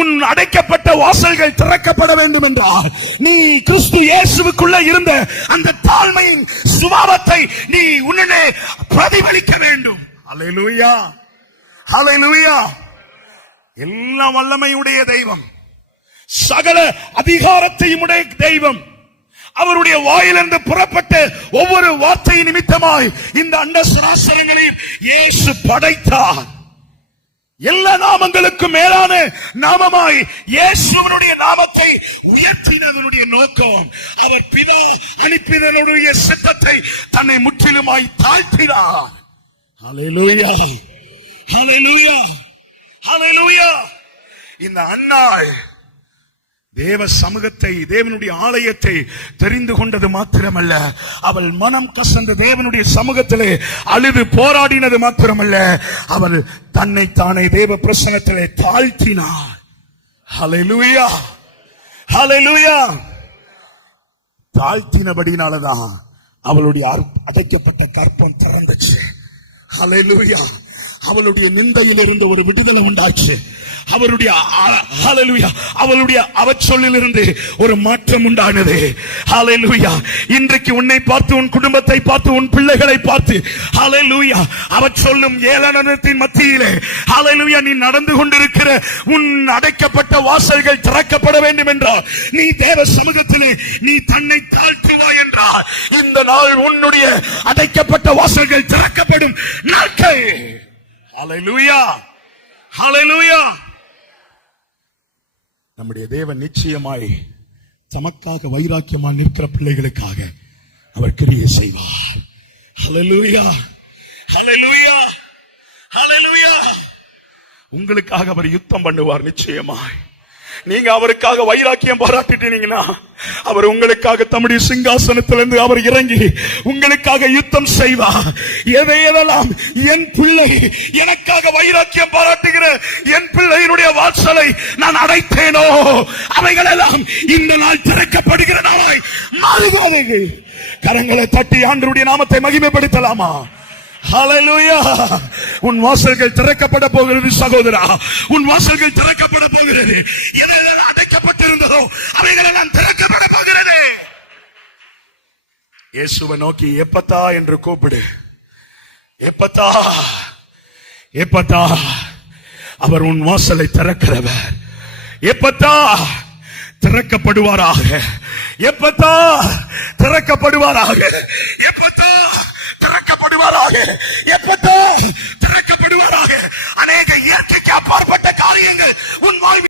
உன் அடைக்கப்பட்ட வாசல்கள் திறக்கப்பட வேண்டும் என்றால் நீ கிறிஸ்து இயேசுவுக்குள்ள இருந்த அந்த தாழ்மையின் சுபாவத்தை நீ உன்னை பிரதிபலிக்க வேண்டும். அல்லேலூயா, அல்லேலூயா. எல்லா வல்லமையுடைய தெய்வம், சகல அதிகாரத்தையும் உடைய தெய்வம், அவருடைய வாயிலிருந்து புறப்பட்ட ஒவ்வொரு வார்த்தை நிமித்தமாய் இந்த அண்ட சராசரங்களில் இயேசு படைத்தார். எல்லா நாமங்களுக்கும் மேலான நாமமாய் இயேசுவினுடைய நாமத்தை உயர்த்தினதனுடைய நோக்கம், அவர் பிதா அனுப்பினருடைய சித்தத்தை தன்னை முற்றிலுமாய் தாழ்த்தினார். ஹல்லேலூயா, ஹல்லேலூயா, ஹல்லேலூயா. இந்த அன்னாள் தேவ சமூகத்தை, தேவனுடைய ஆலயத்தை தெரிந்து கொண்டது மாத்திரமல்ல, அவள் மனம் கசந்த தேவனுடைய சமூகத்திலே அழுது போராடினது மாத்திரமல்ல, அவள் தன்னை தானே தேவ பிரசன்னத்திலே தாழ்த்தினார். ஹல்லேலூயா, ஹல்லேலூயா. தாழ்த்தினபடினாலதான் அவளுடைய அடைக்கப்பட்ட கற்பம் திறந்துச்சு. ஹல்லேலூயா. அவளுடைய நிந்தையில் இருந்து ஒரு விடுதலை உண்டாச்சு. அவருடைய ஹல்லேலூயா, அவளுடைய அவச்சொல்லிலிருந்து ஒரு மாற்றம் உண்டானது. ஹல்லேலூயா. இன்றைக்கு உன்னை பார்த்து, உன் குடும்பத்தை பார்த்து, உன் பிள்ளைகளை பார்த்து ஹல்லேலூயா அவச்சொல்லும் ஏளனத்தின் மத்தியிலே ஹல்லேலூயா நீ நடந்து கொண்டிருக்கிற உன் அடைக்கப்பட்ட வாசல்கள் திறக்கப்பட வேண்டும் என்றால் நீ தேவ சமூகத்திலே நீ தன்னை தாழ்த்துவாய் என்றால் இந்த நாள் உன்னுடைய அடைக்கப்பட்ட வாசல்கள் திறக்கப்படும் நாட்கள். ஹல்லேலூயா, ஹல்லேலூயா. நம்முடைய தேவன் நிச்சயமாய் தமக்காக வைராக்கியமாக நிற்கிற பிள்ளைகளுக்காக அவர் கிரியை செய்வார். ஹல்லேலூயா, ஹல்லேலூயா, ஹல்லேலூயா. உங்களுக்காக அவர் யுத்தம் பண்ணுவார் நிச்சயமாய். நீங்க அவருக்காக வைராக்கியம் பாராட்டிட்டீங்கன்னா அவர் உங்களுக்காக தம்முடைய சிங்காசனத்திலிருந்து அவர் இறங்கி உங்களுக்காக யுத்தம் செய்வார். எதையெல்லாம் என் பிள்ளை எனக்காக வைராக்கியம் பாராட்டுகிற என் பிள்ளையினுடைய வாசலை நான் அடைத்தேனோ அவைகளெல்லாம் இந்த நாள் திறக்கப்படுகிற நாளாய் மாறுகிறது. கரங்களை தட்டி ஆண்டவருடைய நாமத்தை மகிமைப்படுத்தலாமா? ஹல்லேலூயா. உன் வாசல்கள் திறக்கப்பட போகிறது சகோதரா, உன் வாசல்கள் திறக்கப்பட போகிறது. எதெல்லாம் அடைக்கப்பட்டிருந்ததோ அவைகளெல்லாம் திறக்கப்பட போகிறது. இயேசுவை நோக்கி எப்பத்தா என்று கூப்பிடு. எப்பத்தா, எப்பத்தா. அவர் உன் வாசலை திறக்கிறவர். எப்பத்தா திறக்கப்படுவாராக, எப்பத்தா திறக்கப்படுவாராக, எப்பத்தா திறக்கப்படுவாராக, எப்பத்தா திறக்கப்படுவாராக. அநேக இயற்கைக்கு அப்பாற்பட்ட காரியங்கள் உன் வாழ்வில்